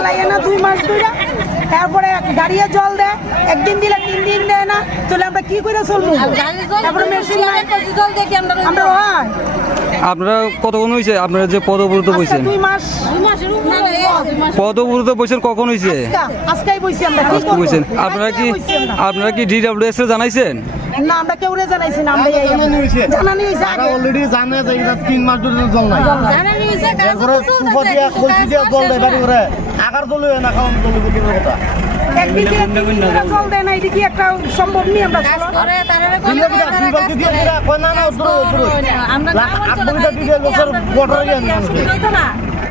চালাইয়ে না 2 মাস ধরে তারপরে গাড়িয়ে জল দেয় একদিন দিলে 3 দিন দেয় না তাহলে আমরা কি করে চলবো তারপরে মেশিন নাই জল দেখি আমরা হয় আপনারা কতক্ষণ হয়েছে আপনারা যে পদব্রত বইছেন 2 মাস পদব্রত বইছেন কখন হয়েছে আজকেই বইছি আমরা কি আজকে বইছেন আপনারা কি ডিডব্লিউএস এ জানাইছেন না আমরা কেউরে জানাইছি না আমরা জানানি হইছে তারা অলরেডি জানে যে এটা 3 মাস ধরে জল নাই জানানি হইছে এরপরে উপদিয়া কলসি দিয়া জল দেয় বাড়ি করে আকার জল হয় না খাওয়ান জল কি কথা একদিন জল দেয় না এটা কি একটা সম্ভব নি আমরা করে তারারে কোন না না উত্তর আমরা 8 ঘন্টা দিয়ে বছর বর্ডার গিয়ে